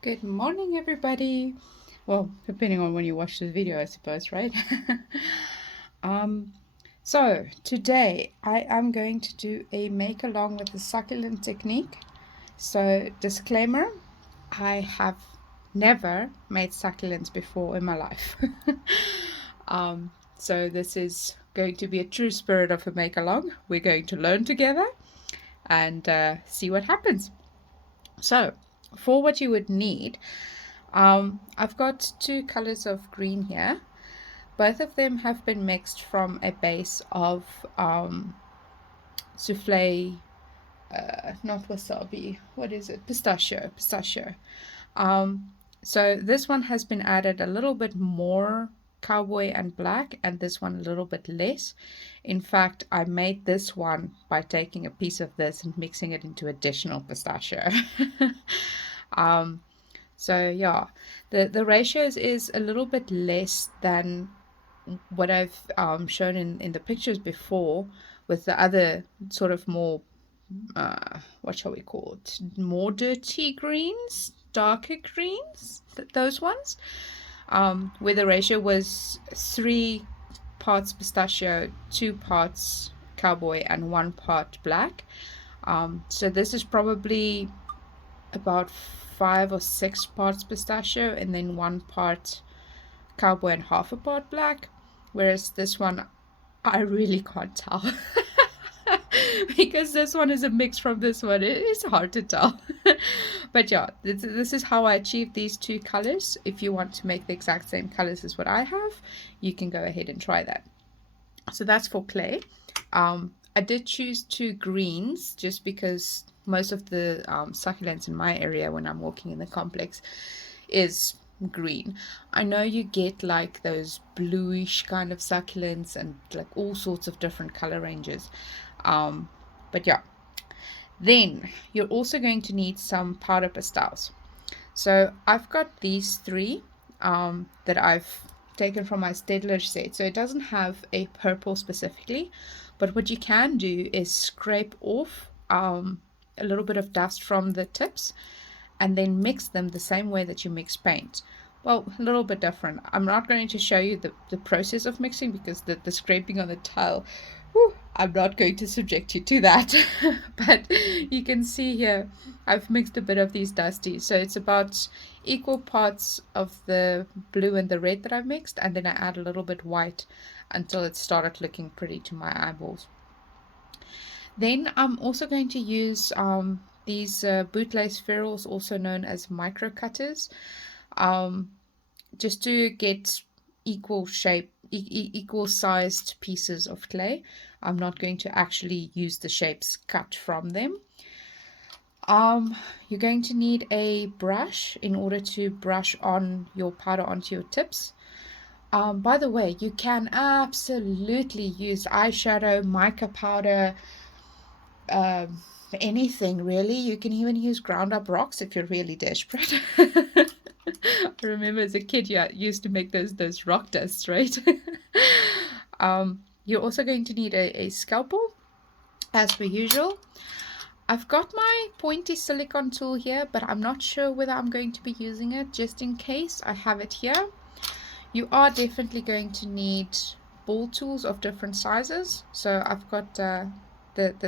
Good morning, everybody. Well, depending on when you watch the video, I suppose, right? um, so today I am going to do a make along with the succulent technique. So, disclaimer, I have never made succulents before in my life. So this is going to be a true spirit of a make along. We're going to learn together and see what happens. So, for what you would need, I've got two colors of green here. Both of them have been mixed from a base of souffle, not wasabi. What is it? Pistachio. Um, so this one has been added a little bit more cowboy and black, and this one a little bit less. In fact, I made this one by taking a piece of this and mixing it into additional pistachio. um, So yeah, the ratios is a little bit less than what I've shown in the pictures before with the other sort of more what shall we call it? More dirty greens, darker greens, those ones. Where the ratio was 3 parts pistachio, 2 parts cowboy, and 1 part black. So this is probably about 5 or 6 parts pistachio and then 1 part cowboy and half a part black. Whereas this one, I really can't tell. Because this one is a mix from this one. It is hard to tell. But yeah, this is how I achieved these two colors. If you want to make the exact same colors as what I have, you can go ahead and try that. So that's for clay. I did choose 2 greens just because most of the succulents in my area when I'm walking in the complex is green. I know you get like those bluish kind of succulents and like all sorts of different color ranges. But yeah, then you're also going to need some powder pastels. So I've got these 3 that I've taken from my Stedler set. So it doesn't have a purple specifically, but what you can do is scrape off a little bit of dust from the tips and then mix them the same way that you mix paint. Well, a little bit different. I'm not going to show you the process of mixing because the scraping on the tile, whew, I'm not going to subject you to that. But you can see here, I've mixed a bit of these dusties. So it's about equal parts of the blue and the red that I've mixed, and then I add a little bit white until it started looking pretty to my eyeballs. Then I'm also going to use these bootlace ferrules, also known as micro cutters, um, just to get equal shape, equal sized pieces of clay. I'm not going to actually use the shapes cut from them. You're going to need a brush in order to brush on your powder onto your tips. By the way, you can absolutely use eyeshadow, mica powder, anything really. You can even use ground up rocks if you're really desperate. I remember as a kid, yeah, used to make those rock dusts, right? You're also going to need a scalpel, as per usual. I've got my pointy silicone tool here, but I'm not sure whether I'm going to be using it. Just in case, I have it here. You are definitely going to need ball tools of different sizes. So I've got the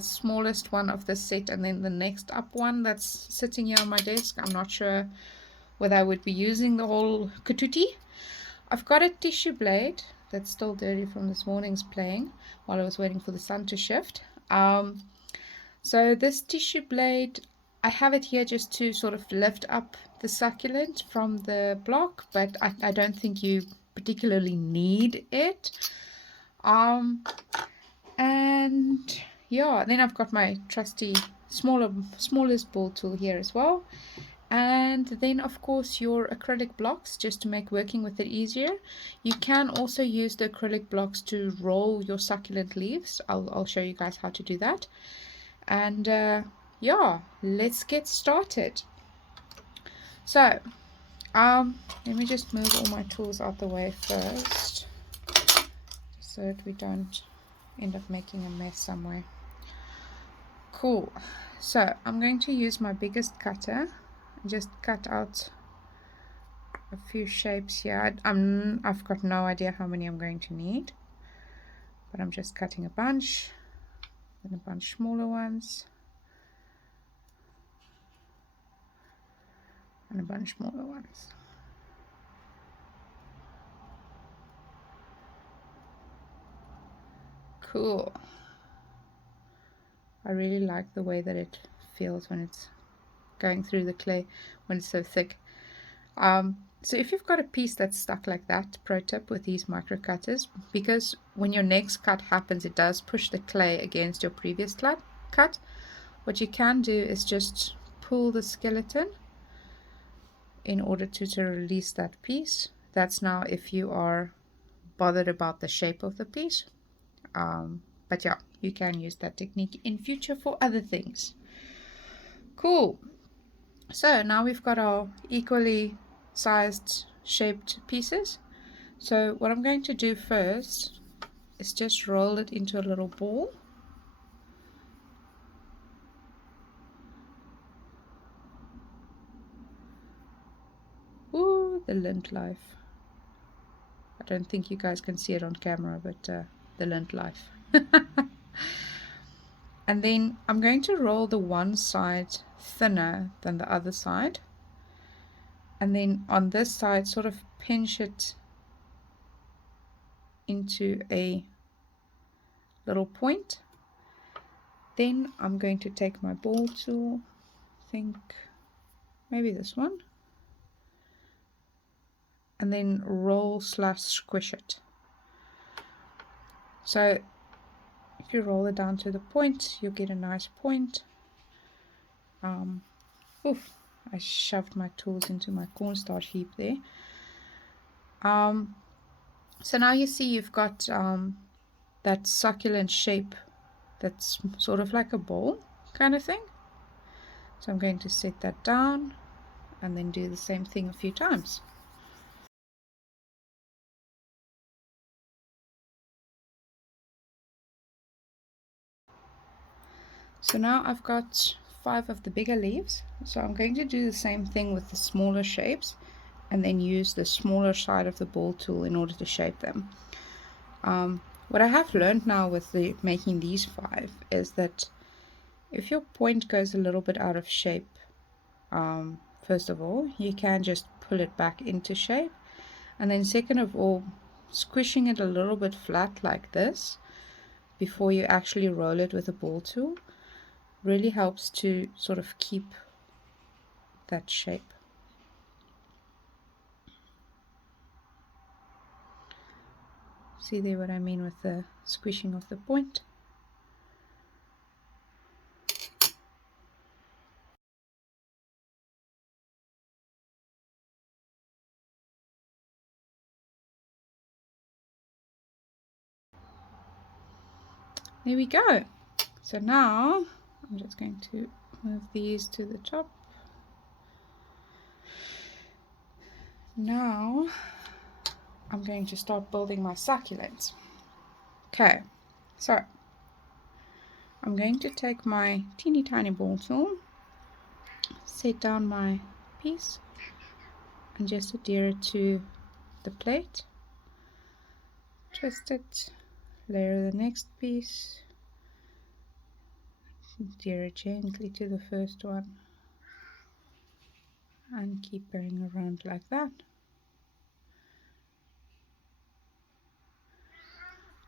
smallest one of this set, and then the next up one that's sitting here on my desk. I'm not sure whether I would be using the whole katuti. I've got a tissue blade that's still dirty from this morning's playing while I was waiting for the sun to shift. So this tissue blade, I have it here just to sort of lift up the succulent from the block, but I don't think you particularly need it. And yeah, then I've got my trusty smallest ball tool here as well. And then of course your acrylic blocks, just to make working with it easier. You can also use the acrylic blocks to roll your succulent leaves. I'll show you guys how to do that. And yeah, let's get started. So let me just move all my tools out the way first so that we don't end up making a mess somewhere. Cool. So I'm going to use my biggest cutter and just cut out a few shapes here. I've got no idea how many I'm going to need, but I'm just cutting a bunch, and a bunch smaller ones, and a bunch smaller ones. Cool. I really like the way that it feels when it's going through the clay, when it's so thick. So if you've got a piece that's stuck like that, pro tip with these micro cutters, because when your next cut happens, it does push the clay against your previous cut. What you can do is just pull the skeleton in order to release that piece. That's now if you are bothered about the shape of the piece. But yeah, you can use that technique in future for other things. Cool. So now we've got our equally sized shaped pieces. So what I'm going to do first is just roll it into a little ball. Ooh, the lint life. I don't think you guys can see it on camera, but the lint life. And then I'm going to roll the one side thinner than the other side. And then on this side, sort of pinch it into a little point. Then I'm going to take my ball tool, I think maybe this one, and then roll / squish it. So if you roll it down to the point, you'll get a nice point. Oof, I shoved my tools into my cornstarch heap there. So now you see you've got that succulent shape that's sort of like a bowl kind of thing. So I'm going to set that down and then do the same thing a few times. So now I've got 5 of the bigger leaves, so I'm going to do the same thing with the smaller shapes and then use the smaller side of the ball tool in order to shape them. What I have learned now with making these 5 is that if your point goes a little bit out of shape, first of all, you can just pull it back into shape, and then second of all, squishing it a little bit flat like this before you actually roll it with a ball tool really helps to sort of keep that shape. See there what I mean with the squishing of the point? There we go. So now I'm just going to move these to the top. Now I'm going to start building my succulents. Okay, so I'm going to take my teeny tiny ball tool, set down my piece, and just adhere it to the plate. Twist it, layer the next piece, adhere it gently to the first one, and keep going around like that.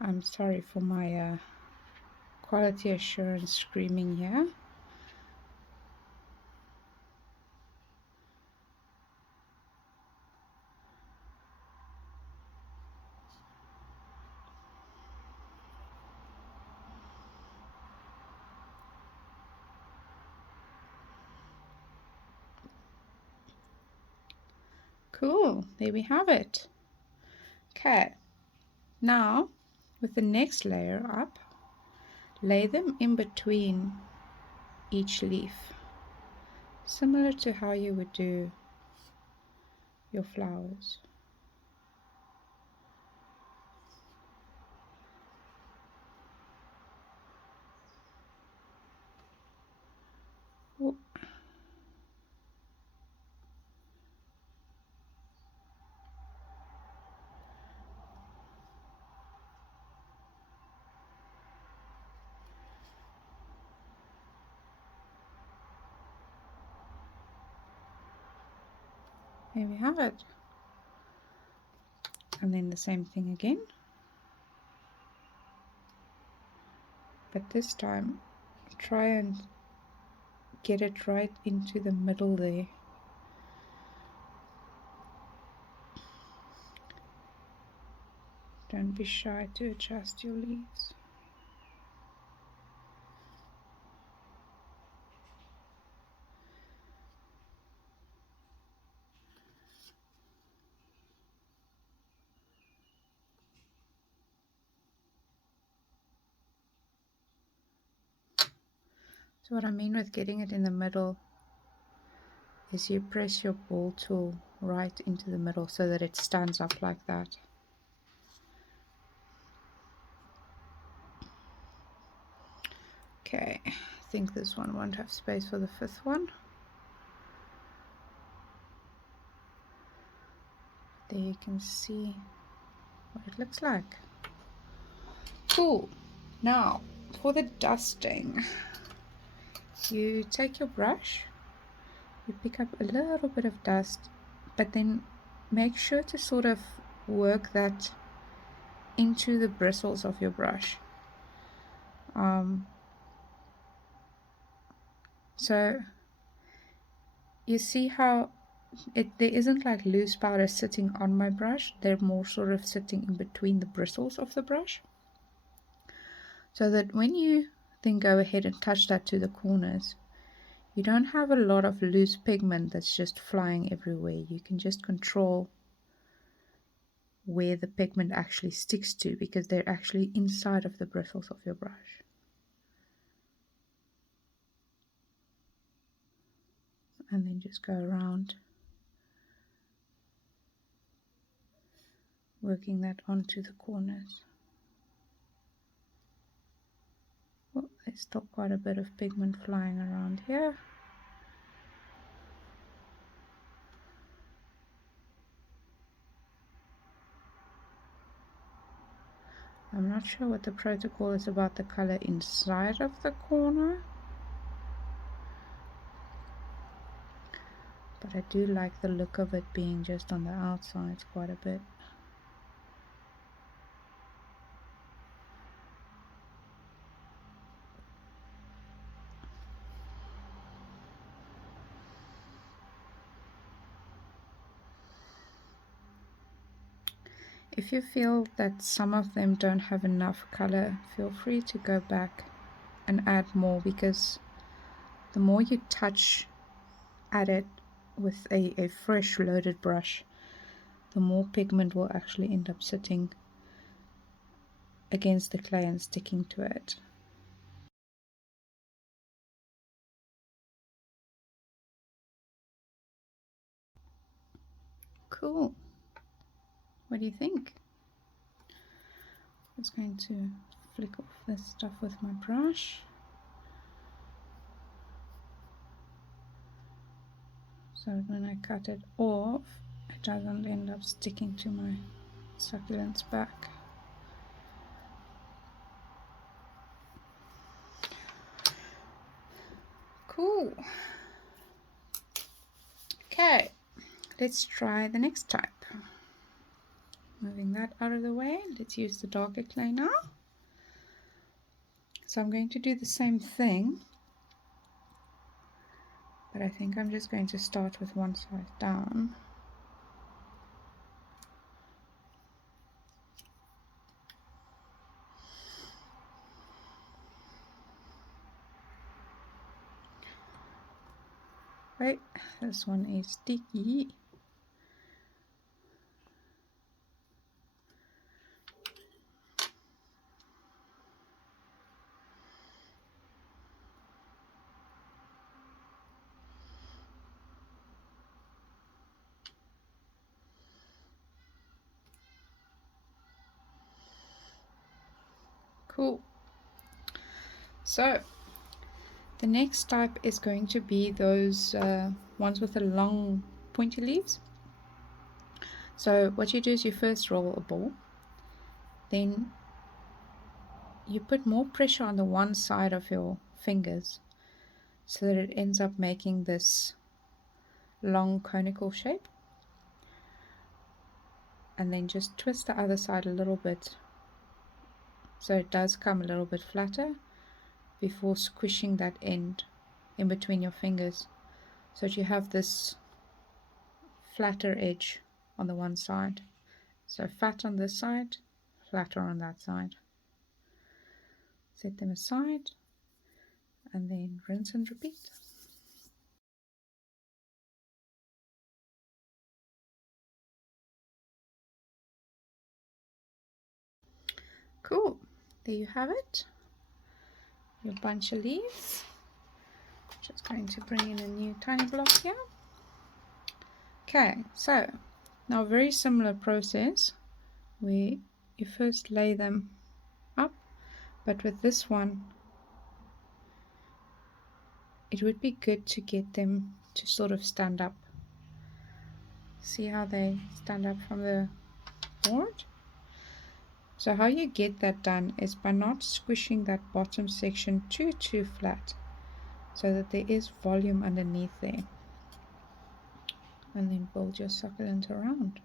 I'm sorry for my quality assurance screaming here. Cool, there we have it. Okay, now with the next layer up, lay them in between each leaf, similar to how you would do your flowers. Ooh. There we have it. And then the same thing again. But this time, try and get it right into the middle there. Don't be shy to adjust your leaves. So what I mean with getting it in the middle is you press your ball tool right into the middle so that it stands up like that. Okay, I think this one won't have space for the fifth one. There you can see what it looks like. Cool. Now for the dusting, you take your brush, you pick up a little bit of dust, but then make sure to sort of work that into the bristles of your brush. So you see how there isn't like loose powder sitting on my brush, they're more sort of sitting in between the bristles of the brush, so that when you then go ahead and touch that to the corners, you don't have a lot of loose pigment that's just flying everywhere. You can just control where the pigment actually sticks to, because they're actually inside of the bristles of your brush. And then just go around working that onto the corners. Oh, there's still quite a bit of pigment flying around here. I'm not sure what the protocol is about the color inside of the corner, but I do like the look of it being just on the outside quite a bit. If you feel that some of them don't have enough color, feel free to go back and add more, because the more you touch at it with a fresh loaded brush, the more pigment will actually end up sitting against the clay and sticking to it. Cool. What do you think? I'm just going to flick off this stuff with my brush. So when I cut it off, it doesn't end up sticking to my succulents back. Cool. Okay, let's try the next type. Moving that out of the way, let's use the darker clay now. So I'm going to do the same thing, but I think I'm just going to start with one side down. Right, this one is sticky. Cool. So the next type is going to be those ones with the long pointy leaves. So what you do is you first roll a ball, then you put more pressure on the one side of your fingers so that it ends up making this long conical shape. and then just twist the other side a little bit so it does come a little bit flatter before squishing that end in between your fingers, so that you have this flatter edge on the one side. So fat on this side, flatter on that side. Set them aside and then rinse and repeat. Cool, there you have it, your bunch of leaves. Just going to bring in a new tiny block here. Okay, so now very similar process where you first lay them up, but with this one it would be good to get them to sort of stand up. See how they stand up from the board? So how you get that done is by not squishing that bottom section too flat, so that there is volume underneath there, and then build your succulent around.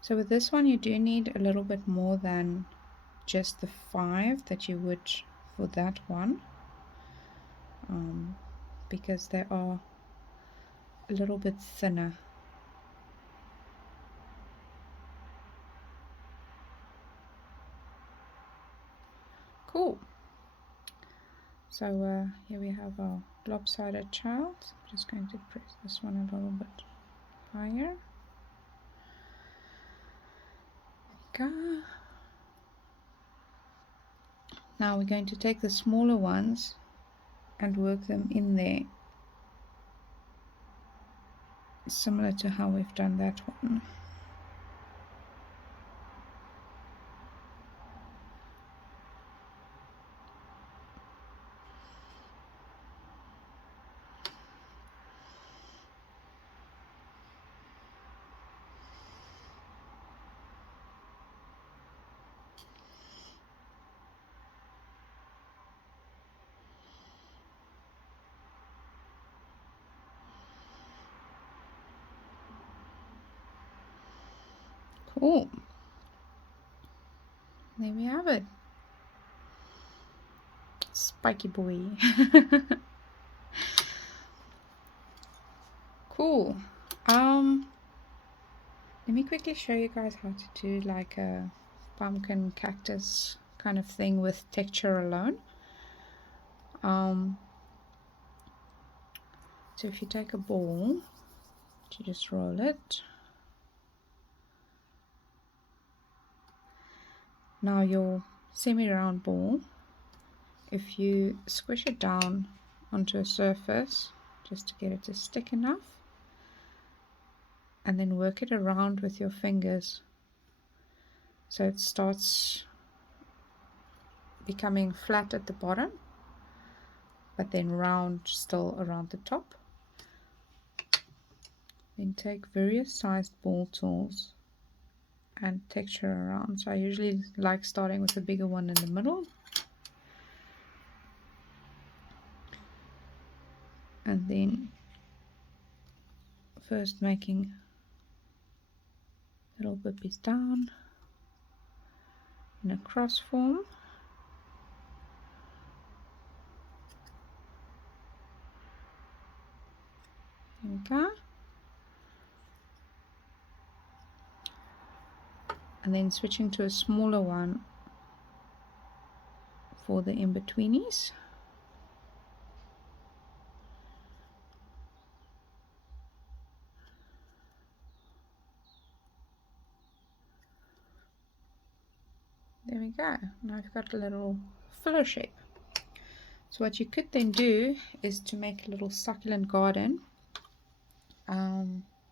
So with this one you do need a little bit more than just the 5 that you would for that one, because they are a little bit thinner. Cool. So here we have our lopsided child. I'm just going to press this one a little bit higher. There we go. Now we're going to take the smaller ones and work them in there, similar to how we've done that one. Cool. There we have it. Spiky boy. Cool. Let me quickly show you guys how to do like a pumpkin cactus kind of thing with texture alone. So if you take a ball, you just roll it. Now your semi-round ball, if you squish it down onto a surface just to get it to stick enough, and then work it around with your fingers so it starts becoming flat at the bottom but then round still around the top. Then take various sized ball tools and texture around. So I usually like starting with a bigger one in the middle, and then first making little bippies down in a cross form. There we go. And then switching to a smaller one for the in-betweenies. There we go. Now I've got a little filler shape. So what you could then do is to make a little succulent garden.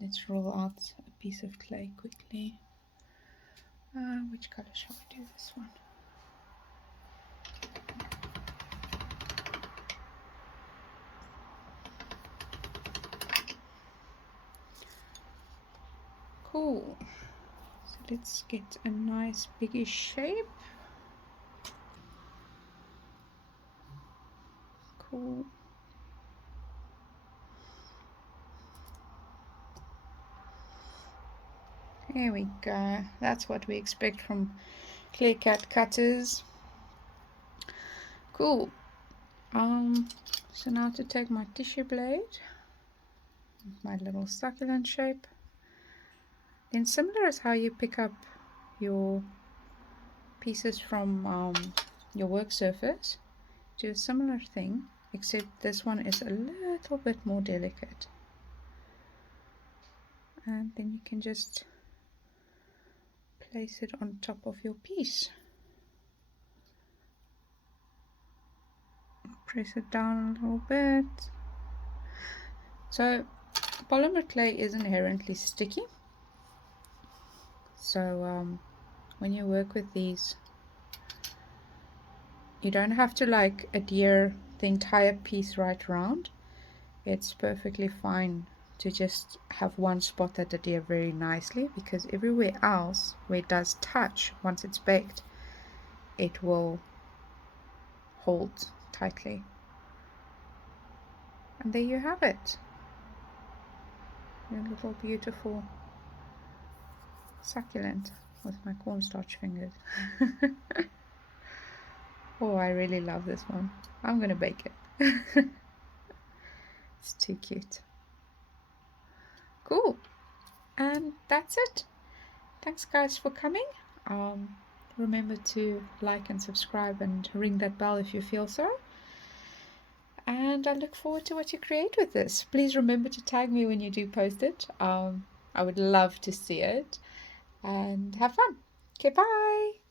Let's roll out a piece of clay quickly. Which color shall we do this one? Cool. So let's get a nice biggish shape. cool. There we go. That's what we expect from clear cat cutters. Cool. So now to take my tissue blade, my little succulent shape. Then similar as how you pick up your pieces from your work surface, do a similar thing, except this one is a little bit more delicate. And then you can just place it on top of your piece. Press it down a little bit. So polymer clay is inherently sticky. So when you work with these, you don't have to like adhere the entire piece right round. It's perfectly fine to just have one spot that adhere very nicely, because everywhere else where it does touch, once it's baked, it will hold tightly. And there you have it, your little beautiful succulent with my cornstarch fingers. Oh, I really love this one. I'm gonna bake it. It's too cute. Cool. And that's it. Thanks guys for coming. Remember to like and subscribe and ring that bell if you feel so. And I look forward to what you create with this. Please remember to tag me when you do post it. I would love to see it. And have fun. Okay, bye.